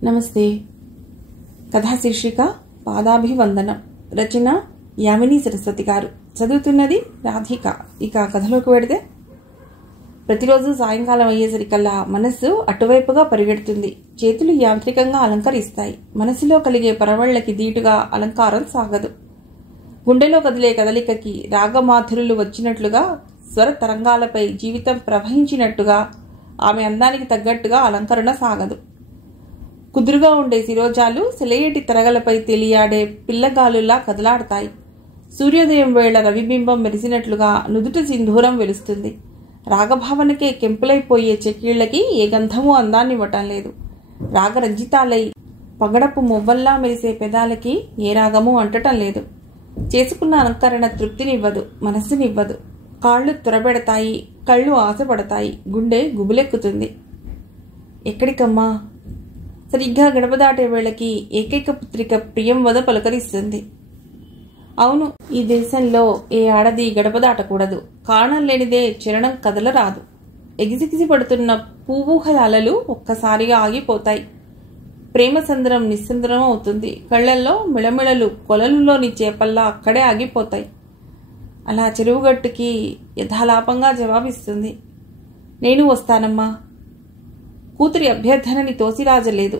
నమస్తే. కథా శీర్షిక పాదాభివందనం. రచన యామిని సరస్వతి గారు. చదువుతున్నది రాధిక. ఇక కథలోకి వెడితే, ప్రతిరోజు సాయంకాలం అయ్యేసరికల్లా మనస్సు అటువైపుగా పరిగెడుతుంది. చేతులు యాంత్రికంగా అలంకరిస్తాయి. మనసులో కలిగే పరవళ్లకి దీటుగా అలంకారం సాగదు. గుండెలో కదిలే కదలికకి రాగమాధురులు వచ్చినట్లుగా, స్వర తరంగాలపై జీవితం ప్రవహించినట్టుగా ఆమె అందానికి తగ్గట్టుగా అలంకరణ సాగదు. కుదురుగా ఉండే శిరోజాలు సెలయేటి తరగలపై తెలియాడే పిల్లగాలులా కదలాడతాయి. సూర్యోదయం వేళ రవిబింబం మెరిసినట్లుగా నుదుట సింధూరం వెలుస్తుంది. రాగభావనకే కెంపులైపోయే చెక్కీళ్లకి ఏ గంధమూ అందాన్నివ్వటం లేదు. రాగరంజితాలై పగడపు మువ్వల్లా మెరిసే పెదాలకి ఏ రాగమూ అంటటం లేదు. చేసుకున్న అలంకరణ తృప్తినివ్వదు, మనస్సునివ్వదు. కాళ్ళు త్వరబెడతాయి, కళ్ళు ఆశపడతాయి, గుండె గుబులెక్కుతుంది. ఎక్కడికమ్మా? సరిగ్గా గడప దాటే వేళకి ఏకైక పుత్రిక ప్రియం వద పలకరిస్తుంది. అవును, ఈ దేశంలో ఏ ఆడది గడప దాటకూడదు. కారణం లేనిదే చరణం కదలరాదు. ఎగిసిగిసి పడుతున్న పూవూహల అలలు ఒక్కసారిగా ఆగిపోతాయి. ప్రేమ సంద్రం నిస్సంద్రం అవుతుంది. కళ్లల్లో మిళమిళలు కొలలులోని చేపల్లా అక్కడే ఆగిపోతాయి. అలా చెరువుగట్టుకి యథాలాపంగా జవాబిస్తుంది. నేను వస్తానమ్మా. కూతురి అభ్యర్థనని తోసిరాజలేదు.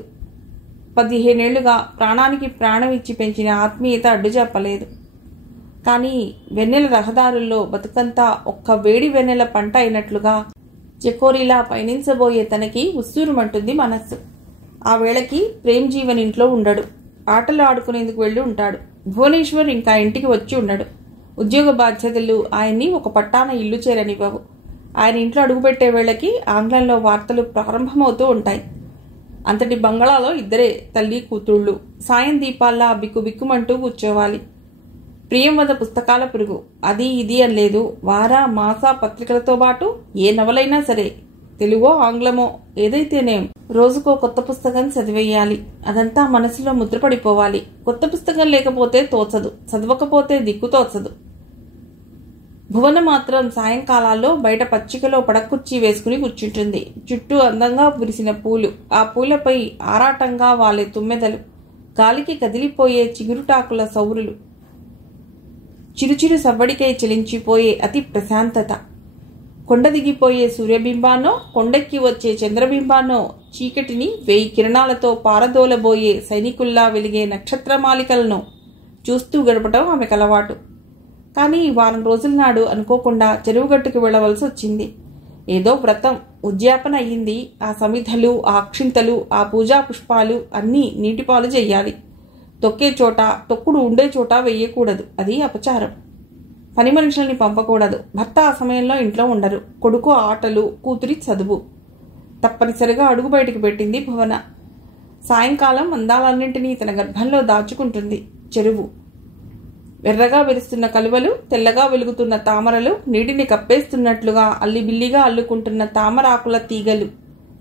15 ఏళ్లుగా ప్రాణానికి ప్రాణం ఇచ్చి పెంచిన ఆత్మీయత అడ్డుచెప్పలేదు. కానీ వెన్నెల రహదారుల్లో బతుకంతా ఒక్క వేడి వెన్నెల పంట అయినట్లుగా చెకోరీలా పయనించబోయే తనకి ఉస్సూరుమంటుంది మనస్సు. ఆ వేళకి ప్రేమ్ జీవన్ ఇంట్లో ఉండడు. ఆటలు ఆడుకునేందుకు వెళ్ళి ఉంటాడు. భువనేశ్వర్ ఇంకా ఇంటికి వచ్చి ఉండడు. ఉద్యోగ బాధ్యతలు ఆయన్ని ఒక పట్టాన ఇల్లు చేరనివ్వవు. ఆయన ఇంట్లో అడుగుపెట్టే వేళకి ఆంగ్లంలో వార్తలు ప్రారంభమవుతూ ఉంటాయి. అంతటి బంగళాలో ఇద్దరే, తల్లి కూతుళ్ళు. సాయం దీపాల్లా బిక్కుబిక్కుమంటూ కూర్చోవాలి. ప్రియం వద పుస్తకాల పురుగు. అది ఇది అని లేదు. వార మాస పత్రికలతో పాటు ఏ నవలైనా సరే, తెలుగో ఆంగ్లమో ఏదైతేనేం, రోజుకో కొత్త పుస్తకం చదివేయాలి. అదంతా మనసులో ముద్రపడిపోవాలి. కొత్త పుస్తకం లేకపోతే తోచదు, చదవకపోతే దిక్కు తోచదు. భువన మాత్రం సాయంకాలాల్లో బయట పచ్చికలో పడకుర్చీ వేసుకుని కూర్చుంటుంది. చుట్టూ అందంగా విరిసిన పూలు, ఆ పూలపై ఆరాటంగా వాలే తుమ్మెదలు, గాలికి కదిలిపోయే చిగురుటాకుల సౌరులు, చిరుచిరు సవ్వడికై చెలించిపోయే అతి ప్రశాంతత. కొండ దిగిపోయే సూర్యబింబాన్నో, కొండెక్కి వచ్చే చంద్రబింబాన్నో, చీకటిని 1000 కిరణాలతో పారదోలబోయే సైనికుల్లా వెలిగే నక్షత్రమాలికలను చూస్తూ గడపటం ఆమెకు అలవాటు. కానీ వారం రోజుల నాడు అనుకోకుండా చెరువుగట్టుకు వెళ్లవలసి వచ్చింది. ఏదో వ్రతం ఉద్యాపన అయ్యింది. ఆ సమిధలు, ఆ అక్షింతలు, ఆ పూజా పుష్పాలు అన్నీ నీటిపాలు చెయ్యాలి. తొక్కే చోట, తొక్కుడు ఉండే చోట వెయ్యకూడదు. అది అపచారం. పని మనుషుల్ని పంపకూడదు. భర్త ఆ సమయంలో ఇంట్లో ఉండరు. కొడుకు ఆటలు, కూతురి చదువు. తప్పనిసరిగా అడుగు బయటికి పెట్టింది భువన. సాయంకాలం అందాలన్నింటినీ తన గర్భంలో దాచుకుంటుంది. చెరువు, ఎర్రగా వెలుస్తున్న కలువలు, తెల్లగా వెలుగుతున్న తామరలు, నీటిని కప్పేస్తున్నట్లుగా అల్లిబిల్లిగా అల్లుకుంటున్న తామరాకుల తీగలు,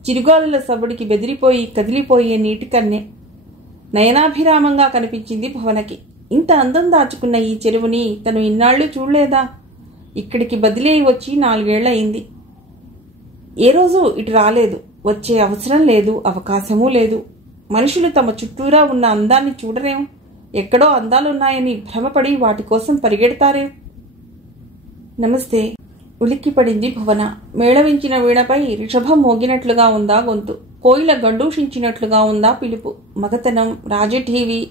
చిరుగాలుల సవ్వడికి బెదిరిపోయి కదిలిపోయే నీటి కన్నె నయనాభిరామంగా కనిపించింది భువనకి. ఇంత అందం దాచుకున్న ఈ చెరువుని తను ఇన్నాళ్లు చూడలేదా? ఇక్కడికి బదిలీ వచ్చి 4 ఏళ్లయింది. ఏ రోజు ఇటు రాలేదు. వచ్చే అవసరం లేదు, అవకాశమూ లేదు. మనుషులు తమ చుట్టూరా ఉన్న అందాన్ని చూడరేం? ఎక్కడో అందాలున్నాయని భ్రమపడి వాటి కోసం పరిగెడతారే. నమస్తే. ఉలిక్కిపడింది భువన. మేళవించిన వీణపై రిషభం మోగినట్లుగా ఉందా గొంతు? కోయిల గండూషించినట్లుగా ఉందా పిలుపు? మగతనం, రాజఠీవి,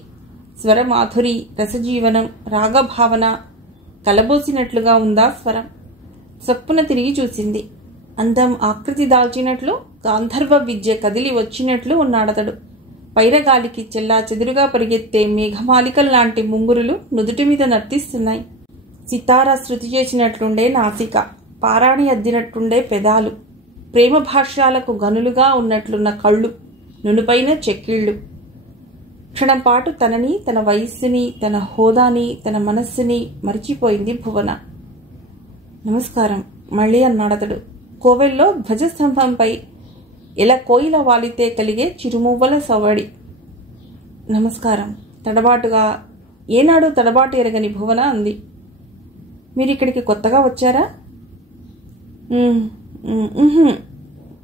స్వరమాధురి, రసజీవనం, రాగభావన కలబోసినట్లుగా ఉందా స్వరం? సప్పున తిరిగి చూసింది. అందం ఆకృతి దాల్చినట్లు, గాంధర్వ విద్య కదిలి వచ్చినట్లు ఉన్నాడతడు. పైరగాలికి చెల్లా చెదురుగా పరిగెత్తే మేఘమాలికల్లాంటి ముంగురులు నుదుటి మీద నర్తిస్తున్నాయి. సితారా శృతి చేసినట్లుండే నాసిక, పారాణి అద్దినట్టుండే పెదాలు, ప్రేమ భాష్యాలకు గనులుగా ఉన్నట్లున్న కళ్ళు, నునుపైన చెక్కిళ్ళు. క్షణంపాటు తనని, తన వయస్సుని, తన హోదాని, తన మనస్సుని మరిచిపోయింది భువన. నమస్కారం మళ్ళీ అన్నాడతడు. కోవెల్లో ధ్వజస్తంభంపై ఎలా కోయిల వాలితే కలిగే చిరుమువ్వల సవ్వడి. నమస్కారం తడబాటుగా, ఏనాడు తడబాటు ఎరగని భువన అంది. మీరిక్కడికి కొత్తగా వచ్చారా?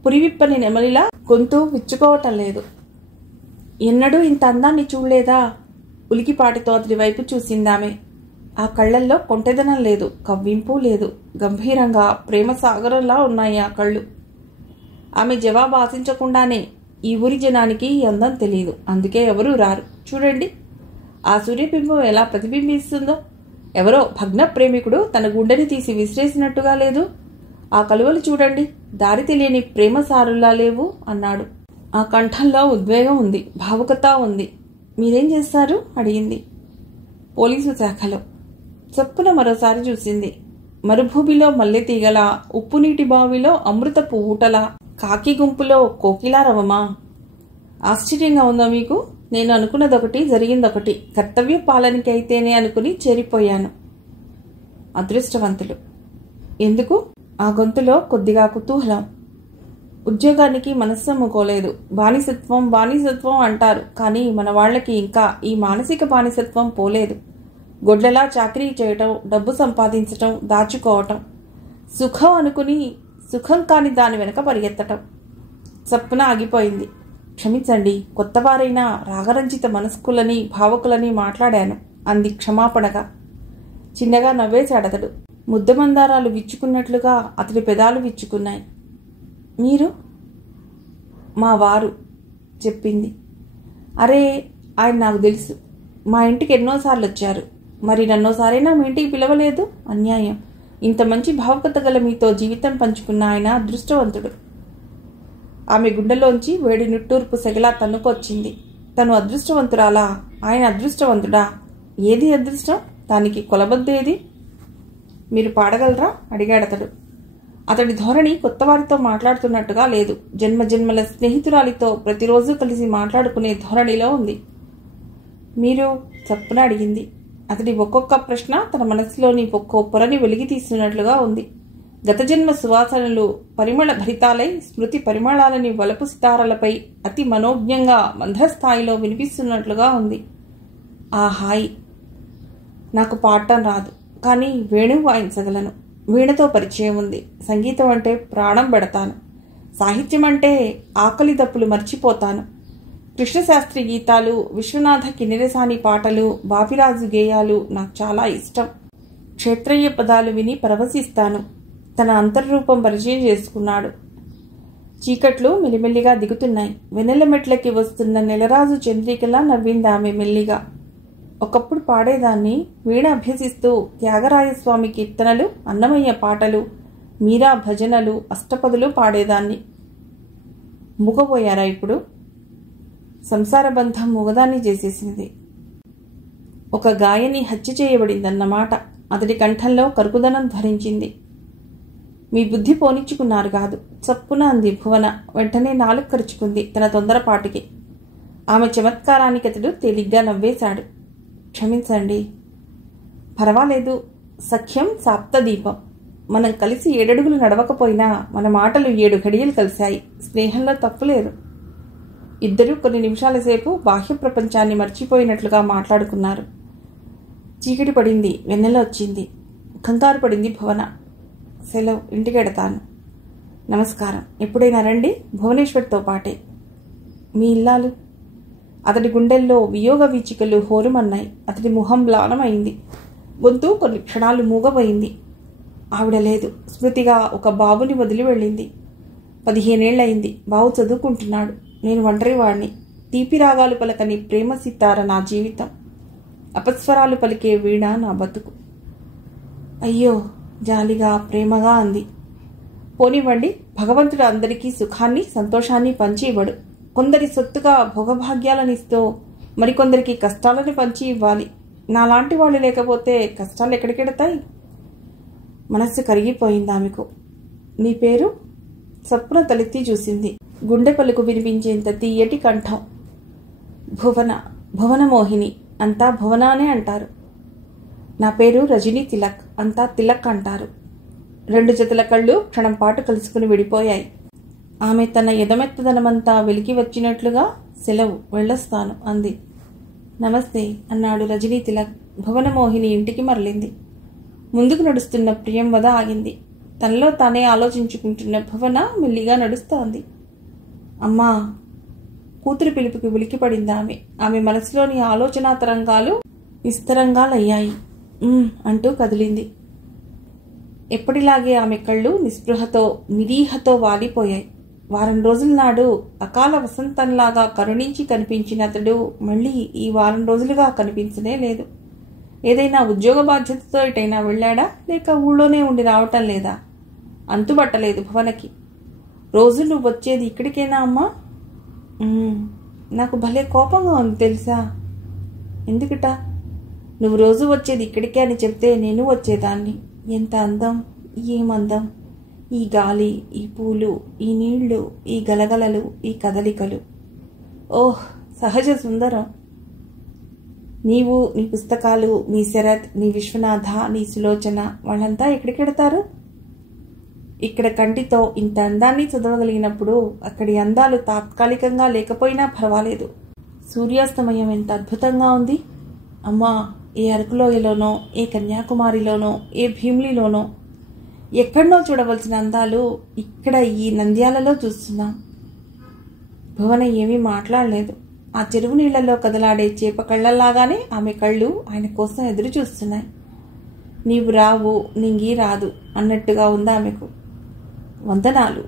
పురివిప్పని నెమలిలా గొంతు విచ్చుకోవటం లేదు. ఎన్నడూ ఇంత అందాన్ని చూడలేదా? ఉలికిపాటితో అతడి వైపు చూసిందామె. ఆ కళ్లల్లో కొంటెదనం లేదు, కవ్వింపు లేదు. గంభీరంగా ప్రేమ సాగరంలా ఉన్నాయి ఆ కళ్ళు. ఆమె జవాబు ఆశించకుండానే, ఈ ఊరి జనానికి ఈ అందం తెలియదు, అందుకే ఎవరూ రారు. చూడండి ఆ సూర్యబింబం ఎలా ప్రతిబింబిస్తుందో. ఎవరో భగ్న ప్రేమికుడు తన గుండెని తీసి విసిరేసినట్టుగా లేదు. ఆ కలువలు చూడండి, దారి తెలియని ప్రేమ సారుల్లా లేవు అన్నాడు. ఆ కంఠంలో ఉద్వేగం ఉంది, భావుకత ఉంది. మీరేం చేస్తారు? అడిగింది. పోలీసు శాఖలో. చప్పున మరోసారి చూసింది. మరుభూమిలో మల్లె తీగల, ఉప్పునీటి బావిలో అమృతపు ఊటల, కాకి గుంపులో కోకిలారవమా? ఆశ్చర్యంగా ఉందా మీకు? నేను అనుకున్నదొకటి, జరిగిందొకటి. కర్తవ్య పాలనకి అయితేనే అనుకుని చేరిపోయాను. అదృష్టవంతులు. ఎందుకు? ఆ గొంతులో కొద్దిగా కుతూహలం. ఉద్యోగానికి మనస్సు అమ్ముకోలేదు. బానిసత్వం బానిసత్వం అంటారు, కానీ మన వాళ్లకి ఇంకా ఈ మానసిక బానిసత్వం పోలేదు. గొడ్లలా చాకరీ చేయటం, డబ్బు సంపాదించటం, దాచుకోవటం, సుఖం అనుకుని సుఖం కాని దాని వెనక పరిగెత్తటం. చప్పున ఆగిపోయింది. క్షమించండి, కొత్తవారైనా రాగరంజిత మనస్కులని భావకులని మాట్లాడాను అంది క్షమాపణగా. చిన్నగా నవ్వేశాడతడు. ముద్దమందారాలు విచ్చుకున్నట్లుగా అతడి పెదాలు విచ్చుకున్నాయి. మీరు? మా వారు చెప్పింది. అరే, ఆయన నాకు తెలుసు. మా ఇంటికి ఎన్నోసార్లు వచ్చారు. మరి నన్నోసారైనా మీ ఇంటికి పిలవలేదు? అన్యాయం. ఇంత మంచి భావుకత గల మీతో జీవితం పంచుకున్న ఆయన అదృష్టవంతుడు. ఆమె గుండెలోంచి వేడి నిట్టూర్పు సెగలా తన్నుకొచ్చింది. తను అదృష్టవంతురాలా? ఆయన అదృష్టవంతుడా? ఏది అదృష్టం? దానికి కొలబద్దేది? మీరు పాడగలరా? అడిగాడతడు. అతడి ధోరణి కొత్తవారితో మాట్లాడుతున్నట్టుగా లేదు. జన్మజన్మల స్నేహితురాలితో ప్రతిరోజు కలిసి మాట్లాడుకునే ధోరణిలో ఉంది. మీరు? చప్పున అడిగింది. అతడి ఒక్కొక్క ప్రశ్న తన మనసులోని ఒక్కో పొరని వెలిగి తీస్తున్నట్లుగా ఉంది. గత జన్మ సువాసనలు పరిమళ భరితాలై స్మృతి పరిమళాలని వలపు సితారలపై అతి మనోజ్ఞంగా మంద్రస్థాయిలో వినిపిస్తున్నట్లుగా ఉంది. ఆ హాయి. నాకు పాడటం రాదు, కానీ వేణువు వాయించగలను. వీణతో పరిచయం ఉంది. సంగీతం అంటే ప్రాణం పెడతాను. సాహిత్యం అంటే ఆకలి దప్పులు మర్చిపోతాను. కృష్ణశాస్త్రి గీతాలు, విశ్వనాథ కిన్నెరసాని పాటలు, బాపిరాజు గేయాలు నాకు చాలా ఇష్టం. క్షేత్రయ్య పదాలు విని పరవశిస్తాను. తన అంతర్రూపం పరిచయం చేసుకున్నాడు. చీకట్లు మెల్లిమెల్లిగా దిగుతున్నాయి. వెన్నెల మెట్లకి వస్తున్న నెలరాజు చంద్రికలా నవ్వింది ఆమె మెల్లిగా. ఒకప్పుడు పాడేదాన్ని. వీణ అభ్యసిస్తూ త్యాగరాయస్వామి కీర్తనలు, అన్నమయ్య పాటలు, మీరా భజనలు, అష్టపదులు పాడేదాన్ని. మూగపోయారా ఇప్పుడు? సంసార బంధం మూగదాన్ని చేసేసింది. ఒక గాయని హత్య చేయబడిందన్నమాట. అతడి కంఠంలో కరుకుదనం ధరించింది. మీ బుద్ధి పోనిచ్చుకున్నారు కాదు, చప్పున అంది భువన. వెంటనే నాలుగు ఖర్చుకుంది తన తొందరపాటుకి. ఆమె చమత్కారానికి అతడు తేలిగ్గా నవ్వేశాడు. క్షమించండి. పర్వాలేదు. సఖ్యం సాప్తదీపం. మనం కలిసి 7 అడుగులు నడవకపోయినా మన మాటలు 7 ఘడియలు కలిశాయి. స్నేహంలో తప్పులేదు. ఇద్దరూ కొన్ని నిమిషాల సేపు బాహ్య ప్రపంచాన్ని మర్చిపోయినట్లుగా మాట్లాడుకున్నారు. చీకటి పడింది. వెన్నెల వచ్చింది. కంగారు పడింది భువన. సెలవు, ఇంటికెడతాను. నమస్కారం. ఎప్పుడైనా రండి, భువనేశ్వర్తో పాటే. మీ ఇల్లాలు? అతడి గుండెల్లో వియోగ వీచికలు హోరుమన్నాయి. అతడి ముఖం మ్లానమైంది. గొంతు కొన్ని క్షణాలు మూగపోయింది. ఆవిడ లేదు. స్మృతిగా ఒక బాబుని వదిలి వెళ్ళింది. 15 ఏళ్లయింది. బాబు చదువుకుంటున్నాడు. నేను ఒంటరివాణ్ణి. తీపి రాగాలు పలకని ప్రేమ సితార నా జీవితం. అపస్వరాలు పలికే వీణ నా బతుకు. అయ్యో, జాలిగా ప్రేమగా అంది. పోనివ్వండి. భగవంతుడు అందరికీ సుఖాన్ని సంతోషాన్ని పంచి ఇవ్వడు. కొందరి సొత్తుగా భోగభాగ్యాలనిస్తూ మరికొందరికి కష్టాలను పంచి ఇవ్వాలి. నాలాంటి వాళ్ళు లేకపోతే కష్టాలు ఎక్కడికెడతాయి? మనస్సు కరిగిపోయింది ఆమెకు. నీ పేరు? చప్పున తలెత్తి చూసింది. గుండె పలుకు వినిపించేంత తీయటి కంఠం. భువన. భువనమోహిని. అంతా భువనానే అంటారు. నా పేరు రజనీ తిలక్. అంతా తిలక్ అంటారు. 2 జతల కళ్ళు క్షణం పాటు కలుసుకుని విడిపోయాయి. ఆమె తన ఎదమెత్తదనమంతా వెలికి వచ్చినట్లుగా సెలవు, వెళ్ళొస్తాను అంది. నమస్తే అన్నాడు రజనీ తిలక్. భువనమోహిని ఇంటికి మరలింది. ముందుకు నడుస్తున్న ప్రియం వద ఆగింది. తనలో తానే ఆలోచించుకుంటున్న భువన మెల్లిగా నడుస్తోంది. అమ్మా. కూతురు పిలుపుకి ఉలికిపడింది ఆమె. ఆమె మనసులోని ఆలోచనా తరంగాలు విస్తరంగాలయ్యాయి. అంటూ కదిలింది. ఎప్పటిలాగే ఆమె కళ్ళు నిస్పృహతో నిరీహతో వాలిపోయాయి. వారం రోజుల నాడు అకాల వసంతంలాగా కరుణించి కనిపించిన అతడు మళ్ళీ ఈ వారం రోజులుగా కనిపించనే లేదు. ఏదైనా ఉద్యోగ బాధ్యతతో ఎటైనా వెళ్ళాడా, లేక ఊళ్ళోనే ఉండి రావటం లేదా? అంతుబట్టలేదు భువనకి. రోజు నువ్వు వచ్చేది ఇక్కడికేనా అమ్మా? నాకు భలే కోపంగా ఉంది తెలుసా. ఎందుకుట? నువ్వు రోజు వచ్చేది ఇక్కడికే అని చెప్తే నేను వచ్చేదాన్ని. ఎంత అందం, ఏమందం! ఈ గాలి, ఈ పూలు, ఈ నీళ్లు, ఈ గలగలలు, ఈ కదలికలు. ఓహ్, సహజ సుందరం! నీవు, నీ పుస్తకాలు, నీ శరత్, నీ విశ్వనాథ, నీ సులోచన వాళ్ళంతా ఎక్కడికెడతారు? ఇక్కడ కంటితో ఇంత అందాన్ని చదవగలిగినప్పుడు అక్కడి అందాలు తాత్కాలికంగా లేకపోయినా పర్వాలేదు. సూర్యాస్తమయం ఎంత అద్భుతంగా ఉంది అమ్మా! ఏ అరకులోయలోనో, ఏ కన్యాకుమారిలోనో, ఏ భీమిలిలోనో ఎక్కడనో చూడవలసిన అందాలు ఇక్కడ ఈ నంద్యాలలో చూస్తున్నాం. భువన ఏమీ మాట్లాడలేదు. ఆ చెరువు నీళ్లలో కదలాడే చేప కళ్ళల్లాగానే ఆమె కళ్ళు ఆయన కోసం ఎదురు చూస్తున్నాయి. నీవు రావు, నింగి రాదు అన్నట్టుగా ఉంది ఆమెకు. వందనాలు.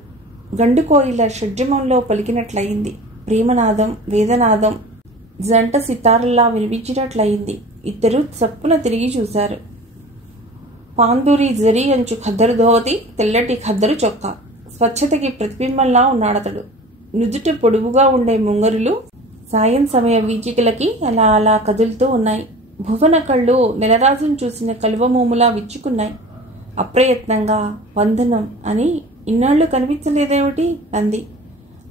గండు కోయిల షడ్జమంలో పలికినట్లయింది. ప్రేమనాదం, వేదనాదం జంట సితారుల్లా వినిపించినట్లయింది. ఇద్దరూ చప్పున తిరిగి చూశారు. పాందూరి జరీ అంచు ఖద్దరు ధోవతి, తెల్లటి ఖద్దరు చొక్కా. స్వచ్ఛతకి ప్రతిబింబంలా ఉన్నాడతడు. నుదుట పొడుగుగా ఉండే ముంగరులు సాయం సమయ వీచికలకి అలా అలా కదులుతూ ఉన్నాయి. భువన కళ్ళు నెలరాజును చూసిన కలువమోములా విచ్చుకున్నాయి. అప్రయత్నంగా వందనం అని ఇన్నాళ్లు కనిపించలేదేమిటి అంది.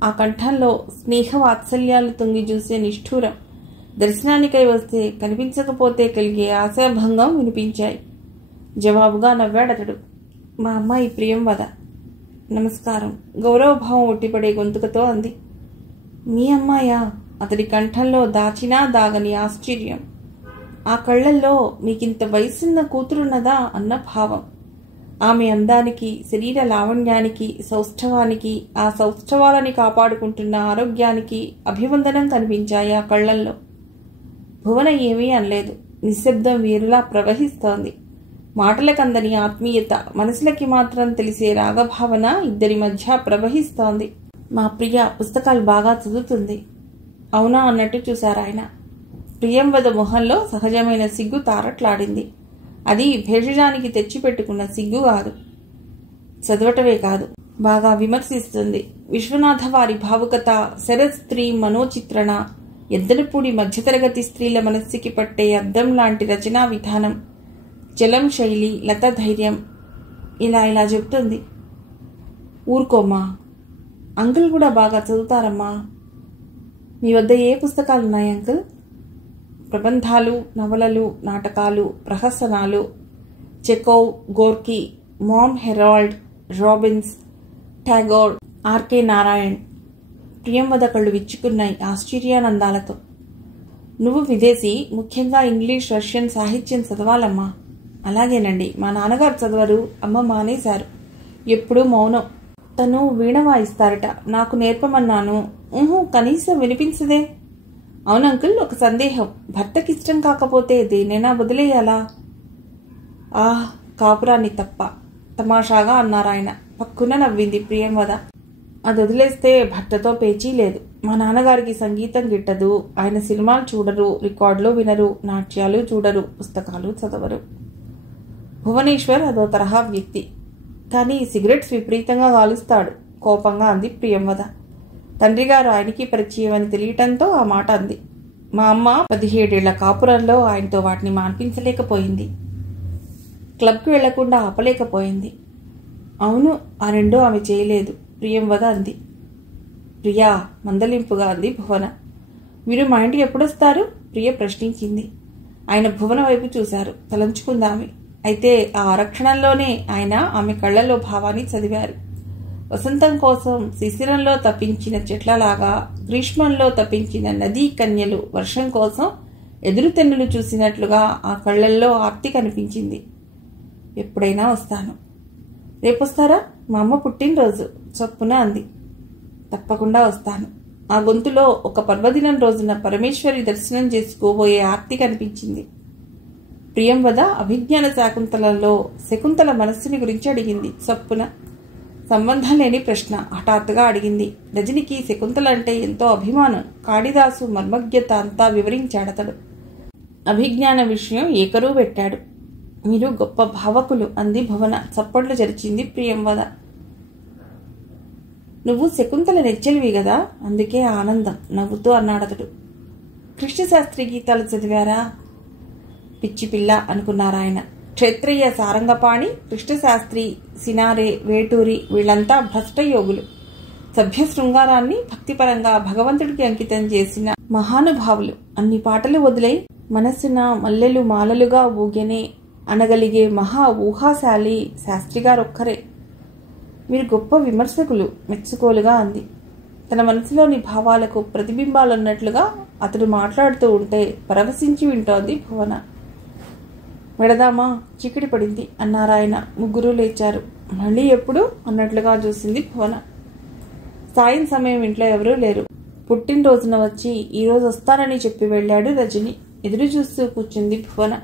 ఆ కంఠంలో స్నేహ వాత్సల్యాలు తొంగి చూసే నిష్ఠూరం, దర్శనానికై వస్తే కనిపించకపోతే కలిగే ఆశాభంగం వినిపించాయి. జవాబుగా నవ్వాడతడు. మా అమ్మాయి ప్రియంవద. నమస్కారం, గౌరవభావం ఒట్టిపడే గొంతుకతో అంది. మీ అమ్మాయా? అతడి కంఠంలో దాచినా దాగని ఆశ్చర్యం. ఆ కళ్లల్లో మీకింత వయసున్న కూతురున్నదా అన్న భావం. ఆమె అందానికి, శరీర లావణ్యానికి, సౌష్ఠవానికి, ఆ సౌష్ఠవాలని కాపాడుకుంటున్న ఆరోగ్యానికి అభివందనం కనిపించాయి ఆ కళ్లల్లో. భువన ఏమీ అనలేదు. నిశ్శబ్దం వీరులా ప్రవహిస్తోంది. మాటలకందని ఆత్మీయత, మనసులకి మాత్రం తెలిసే రాగభావన ఇద్దరి మధ్య ప్రవహిస్తోంది. మా ప్రియ పుస్తకాలు బాగా చదువుతుంది. అవునా అన్నట్టు చూశారాయన. ప్రియంవద మొహంలో సహజమైన సిగ్గు తారట్లాడింది. అది భేషజానికి తెచ్చిపెట్టుకున్న సిగ్గు కాదు. చదవటమే కాదు, బాగా విమర్శిస్తుంది. విశ్వనాథ వారి భావుకత, శరత్ స్త్రీ మనోచిత్రణ, ఎద్దనపూడి మధ్యతరగతి స్త్రీల మనస్సుకి పట్టే అద్దం లాంటి రచనా విధానం, చలం శైలి, లత ధైర్యం ఇలా చెప్తుంది. ఊరుకోమ్మా, అంకుల్ కూడా బాగా చదువుతారమ్మా. మీ వద్ద ఏ పుస్తకాలున్నాయి అంకుల్? ప్రబంధాలు, నవలలు, నాటకాలు, ప్రహసనాలు, Chekhov, Gorky, Maugham Harold, Robbins, Tagore, R K Narayan. Priyamvada కళ్ళు విచ్చుకున్నాయి ఆశ్చర్యానందాలతో. నువ్వు విదేశీ, ముఖ్యంగా ఇంగ్లీష్, రష్యన్ సాహిత్యం చదవాలమ్మా. అలాగేనండి, మా నాన్నగారు చదవరు, అమ్మ మానేశారు. ఎప్పుడూ మౌనం. తను వీణ వాయిస్తారట, నాకు నేర్పమన్నాను. కనీసం వినిపించదే. అవును అంకుల్, ఒక సందేహం. భర్తకిష్టం కాకపోతే దేనైనా వదిలేయాలా? కాపురాన్ని తప్ప తమాషాగా అన్నారాయన. పక్కున నవ్వింది ప్రియంవద. అది వదిలేస్తే భర్తతో పేచీ లేదు. మా నాన్నగారికి సంగీతం గిట్టదు. ఆయన సినిమాలు చూడరు, రికార్డులు వినరు, నాట్యాలు చూడరు, పుస్తకాలు చదవరు. భువనేశ్వర్ అదో తరహా వ్యక్తి. కానీ సిగరెట్స్ విపరీతంగా కాలుస్తాడు, కోపంగా అంది ప్రియంవద. తండ్రిగారు ఆయనకి పరిచయం అని తెలియటంతో ఆ మాట అంది. మా అమ్మ 17 ఏళ్ల కాపురంలో ఆయనతో వాటిని మాన్పించలేకపోయింది. క్లబ్కి వెళ్లకుండా ఆపలేకపోయింది. అవును, ఆ రెండో ఆమె చేయలేదు, ప్రియంవద అంది. ప్రియా, మందలింపుగా అంది భువన. మీరు మా ఇంటికి ఎప్పుడొస్తారు? ప్రియ ప్రశ్నించింది. ఆయన భువన వైపు చూశారు. తలంచుకుందామె. అయితే ఆ ఆరక్షణంలోనే ఆయన ఆమె కళ్లలో భావాన్ని చదివారు. వసంతం కోసం శిశిరంలో తప్పించిన చెట్లలాగా, గ్రీష్మంలో తప్పించిన నదీ కన్యలు వర్షం కోసం ఎదురుతెన్నులు చూసినట్లుగా ఆ కళ్లల్లో ఆర్తి కనిపించింది. ఎప్పుడైనా వస్తాను. రేపొస్తారా? మా అమ్మ పుట్టినరోజు చొప్పున అంది. తప్పకుండా వస్తాను. ఆ గొంతులో ఒక పర్వదినం రోజున పరమేశ్వరి దర్శనం చేసుకోబోయే ఆర్తి కనిపించింది. ప్రియంవద అభిజ్ఞాన శాకుంతలలో శకుంతల మనస్సుని గురించి అడిగింది. చప్పున సంబంధం లేని ప్రశ్న హఠాత్తుగా అడిగింది. రజనికి శకుంతల అంటే ఎంతో అభిమానం. కాళిదాసు మర్మజ్ఞత అంతా వివరించాడతడు. అభిజ్ఞాన విషయం ఏకరువు పెట్టాడు. మీరు గొప్ప భావకులు అంది భువన. చప్పట్లు జరిచింది ప్రియంవద. నువ్వు శకుంతల నెచ్చెలివి గదా, అందుకే ఆనందం నవ్వుతూ అన్నాడతడు. కృష్ణశాస్త్రి గీతాలు చదివారా? పిచ్చి పిల్ల అనుకున్నారాయన. క్షత్రియ సారంగపాణి, కృష్ణశాస్త్రి, సినారే, వేటూరి వీళ్లంతా భ్రష్టయోగులు. సభ్య శృంగారాన్ని భక్తిపరంగా భగవంతుడికి అంకితం చేసిన మహానుభావులు. అన్ని పాటలు వదిలై మనస్సున మల్లెలు మాలలుగా ఊగెనే అనగలిగే మహా ఊహాశాలి శాస్త్రిగారొక్కరే. మీరు గొప్ప విమర్శకులు మెచ్చుకోలుగా అంది. తన మనసులోని భావాలకు ప్రతిబింబాలున్నట్లుగా అతడు మాట్లాడుతూ ఉంటే పరవశించి వింటోంది భువన. వెడదామా, చీకటి పడింది అన్నారాయన. ముగ్గురు లేచారు. మళ్ళీ ఎప్పుడు అన్నట్లుగా చూసింది భువన. సాయం సమయం ఇంట్లో ఎవరూ లేరు. పుట్టినరోజున వచ్చి ఈరోజు వస్తానని చెప్పి వెళ్ళాడు రజని. ఎదురు చూస్తూ కూర్చుంది భువన.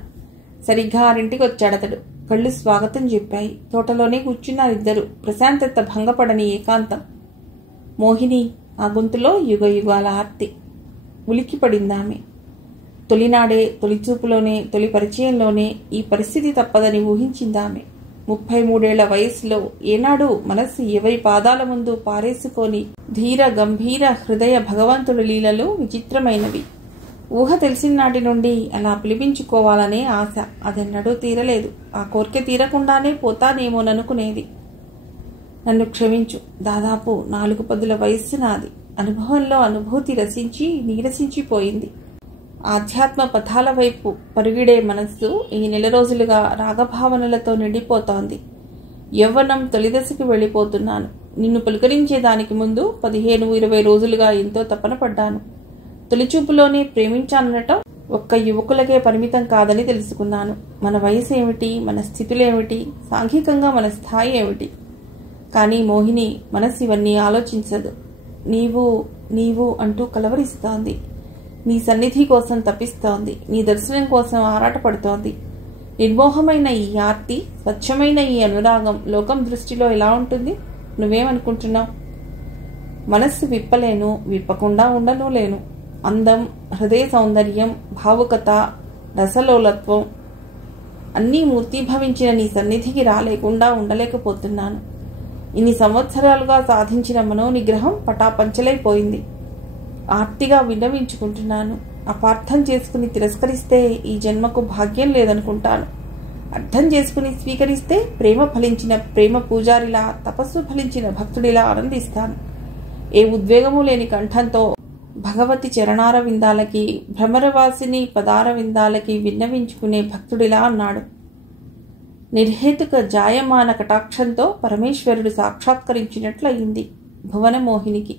సరిగ్గా 6ంటికి వచ్చాడతడు. కళ్ళు స్వాగతం చెప్పాయి. తోటలోనే కూర్చున్నారిద్దరు. ప్రశాంతత భంగపడని ఏకాంతం. మోహిని ఆ గొంతులో యుగ యుగాల ఆర్తి. ఉలిక్కిపడిందామె. తొలినాడే, తొలిచూపులోనే, తొలి పరిచయంలోనే ఈ పరిస్థితి తప్పదని ఊహించిందామె. 33 వయస్సులో ఏనాడు మనస్సు ఎవరి పాదాల ముందు పారేసుకొని ధీర గంభీర హృదయ భగవంతుడి లీలలు విచిత్రమైనవి. ఊహ తెలిసిన నాటి నుండి అలా పిలిపించుకోవాలనే ఆశ. అదెన్నడూ తీరలేదు. ఆ కోరిక తీరకుండానే పోతానేమోననుకునేది. నన్ను క్షమించు. దాదాపు 4 పదుల వయస్సు నాది. అనుభవంలో అనుభూతి రసించి నీరసించిపోయింది. ఆధ్యాత్మ పథాల వైపు పరుగిడే మనస్సు ఈ నెల రోజులుగా రాగభావనలతో నిండిపోతోంది. యవ్వనం తొలిదశకి వెళ్ళిపోతున్నాను. నిన్ను పలుకరించేదానికి ముందు 15-20 రోజులుగా ఎంతో తపన పడ్డాను. తొలిచూపులోనే ప్రేమించాననటం ఒక్క యువకులకే పరిమితం కాదని తెలుసుకున్నాను. మన వయసు ఏమిటి, మన స్థితులేమిటి, సాంఘికంగా మన స్థాయి ఏమిటి? కానీ మోహిని మనస్సు ఇవన్నీ ఆలోచించదు. నీవు నీవు అంటూ కలవరిస్తోంది. నీ సన్నిధి కోసం తప్పిస్తోంది. నీ దర్శనం కోసం ఆరాటపడుతోంది. నిర్మోహమైన ఈ ఆర్తి, స్వచ్ఛమైన ఈ అనురాగం లోకం దృష్టిలో ఎలా ఉంటుంది? నువ్వేమనుకుంటున్నావు? మనస్సు విప్పలేను, విప్పకుండా ఉండను లేను. అందం, హృదయ సౌందర్యం, భావుకత, రసలోలత్వం అన్నీ మూర్తీభవించిన నీ సన్నిధికి రాలేకుండా ఉండలేకపోతున్నాను. ఇన్ని సంవత్సరాలుగా సాధించిన మనోనిగ్రహం పటాపంచలైపోయింది. ఆర్తిగా విన్నవించుకుంటున్నాను. అపార్థం చేసుకుని తిరస్కరిస్తే ఈ జన్మకు భాగ్యం లేదనుకుంటాను. అర్థం చేసుకుని స్వీకరిస్తే ప్రేమ ఫలించిన ప్రేమ పూజారిలా, తపస్సు ఫలించిన భక్తుడిలా ఆనందిస్తాను. ఏ ఉద్వేగము లేని కంఠంతో భగవతి చరణార విందాలకి, భ్రమరవాసిని పదార విందాలకి విన్నవించుకునే భక్తుడిలా అన్నాడు. నిర్హేతుక జాయమాన కటాక్షంతో పరమేశ్వరుడు సాక్షాత్కరించినట్లయింది భువనమోహినికి.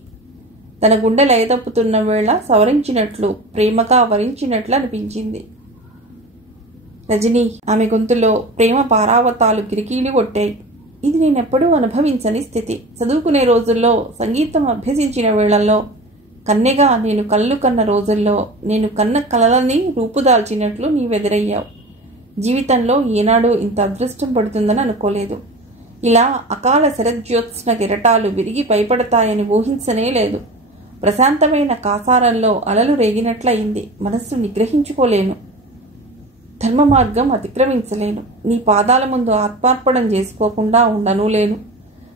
తన గుండె లయతప్పుతున్న వేళ సవరించినట్లు, ప్రేమగా వరించినట్లు అనిపించింది. రజనీ ఆమె గొంతులో ప్రేమ పారావతాలు కిరికీలు కొట్టాయి. ఇది నేనెప్పుడూ అనుభవించని స్థితి. చదువుకునే రోజుల్లో, సంగీతం అభ్యసించిన వేళల్లో, కన్నెగా నేను కళ్ళు కన్న రోజుల్లో, నేను కన్న కలలని రూపుదాల్చినట్లు నీవెదురయ్యావు. జీవితంలో ఏనాడు ఇంత అదృష్టం పడుతుందని అనుకోలేదు. ఇలా అకాల శరజ్యోత్స్న కిరటాలు విరిగి పైపడతాయని ఊహించనే లేదు. ప్రశాంతమైన కాసారంలో అలలు రేగినట్లయింది. మనస్సు నిగ్రహించుకోలేను. ధర్మ మార్గం అతిక్రమించలేను. నీ పాదాల ముందు ఆత్మార్పణం చేసుకోకుండా ఉండను లేను.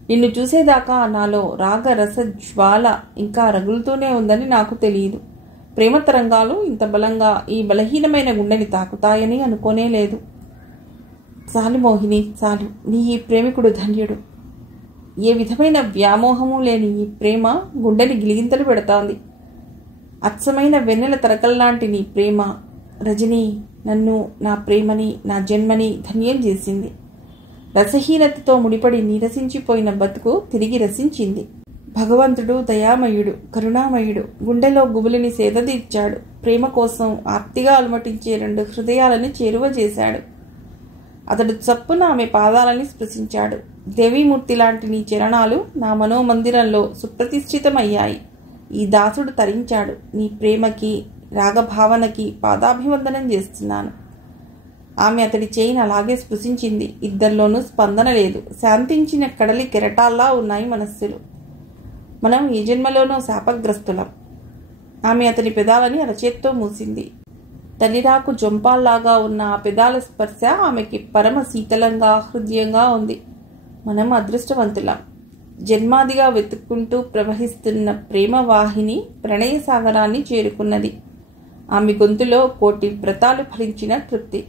నిన్ను చూసేదాకా నాలో రాగరస జ్వాల ఇంకా రగులుతూనే ఉందని నాకు తెలియదు. ప్రేమ తరంగాలు ఇంత బలంగా ఈ బలహీనమైన గుండెని తాకుతాయని అనుకోనే లేదు. చాలు మోహిని, చాలు. నీ ఈ ప్రేమికుడు ధన్యుడు. ఏ విధమైన వ్యామోహము లేని ఈ ప్రేమ గుండెని గిలిగింతలు పెడతాంది. అచ్చమైన వెన్నెల తరకల్లాంటి నీ ప్రేమ రజనీ నన్ను, నా ప్రేమని, నా జన్మని ధన్యం చేసింది. రసహీనతతో ముడిపడి నీరసించిపోయిన బతుకు తిరిగి రసించింది. భగవంతుడు దయామయుడు, కరుణామయుడు. గుండెలో గుబులిని సేదదీర్చాడు. ప్రేమ కోసం ఆర్తిగా అలమటించే 2 హృదయాలని చేరువ చేశాడు. అతడు చప్పున ఆమె పాదాలని స్పృశించాడు. దేవీమూర్తి లాంటి నీ చరణాలు నా మనోమందిరంలో సుప్రతిష్ఠితమయ్యాయి. ఈ దాసుడు తరించాడు. నీ ప్రేమకి రాగభావనకి పాదాభివందనం చేస్తున్నాను. ఆమె అతడి చేయిని అలాగే స్పృశించింది. ఇద్దరిలోనూ స్పందన లేదు. శాంతించిన కడలి కెరటాల్లా ఉన్నాయి మనస్సులు. మనం ఈ జన్మలోనూ శాపగ్రస్తులం. ఆమె అతని పెదాలని అరచేత్తో మూసింది. తల్లిరాకు జొంపాల్లాగా ఉన్న ఆ పెదాల స్పర్శ ఆమెకి పరమ శీతలంగా హృదయంగా ఉంది. మనం అదృష్టవంతులం. జన్మాదిగా వెతుక్కుంటూ ప్రవహిస్తున్న ప్రేమవాహిని ప్రణయ సాగరాన్ని చేరుకున్నది. ఆమె గొంతులో కోటి వ్రతాలు ఫలించిన తృప్తి.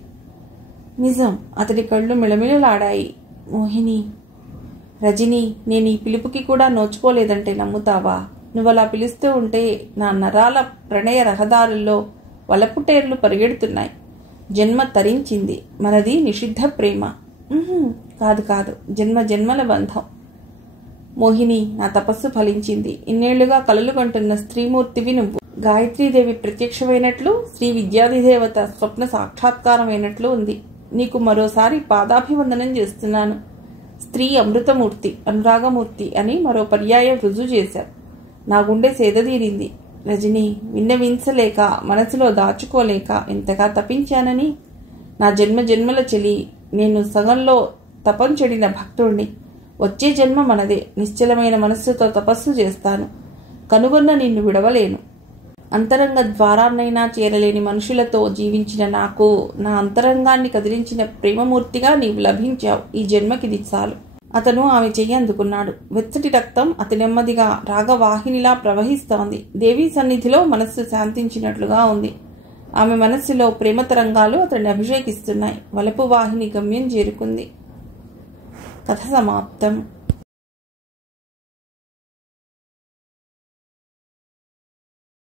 నిజం. అతడి కళ్ళు మిళమిళలాడాయి. మోహిని, రజని, నేను ఈ పిలుపుకి కూడా నోచుకోలేదంటే నమ్ముతావా? నువ్వలా పిలుస్తూ ఉంటే నా నరాల ప్రణయ రహదారుల్లో వలపుటేర్లు పరిగెడుతున్నాయి. జన్మ తరించింది. మనది నిషిద్ధ ప్రేమ. కాదు కాదు, జన్మ జన్మల బంధం. మోహిని, నా తపస్సు ఫలించింది. ఇన్నేళ్లుగా కలలు కంటున్న స్త్రీమూర్తివి నువ్వు. గాయత్రీదేవి ప్రత్యక్షమైనట్లు, శ్రీ విద్యాధిదేవత స్వప్న సాక్షాత్కారమైనట్లు ఉంది. నీకు మరోసారి పాదాభివందనం చేస్తున్నాను. స్త్రీ అమృతమూర్తి, అనురాగమూర్తి అని మరో పర్యాయం రుజువు చేశావు. నా గుండె సేదదీరింది. రజని, విన్నవించలేక, మనసులో దాచుకోలేక ఎంతగా తపించానని. నా జన్మ జన్మల చెలి, నేను సగంలో తపం చెడిన భక్తుడిని. వచ్చే జన్మ మనదే. నిశ్చలమైన మనస్సుతో తపస్సు చేస్తాను. కనుగొన్న నిన్ను విడవలేను. అంతరంగ ద్వారాన్నైనా చేరలేని మనుషులతో జీవించిన నాకు నా అంతరంగాన్ని కదిలించిన ప్రేమమూర్తిగా నీవు లభించావు. ఈ జన్మకిది చాలు. అతను ఆమె చెయ్యి అందుకున్నాడు. వెచ్చటి రక్తం అతి నెమ్మదిగా రాగవాహినిలా ప్రవహిస్తోంది. దేవీ సన్నిధిలో మనస్సు శాంతించినట్లుగా ఉంది. ఆమె మనస్సులో ప్రేమ తరంగాలు అతన్ని అభిషేకిస్తున్నాయి. వలపు వాహిని గమ్యం చేరుకుంది. కథ సమాప్తం.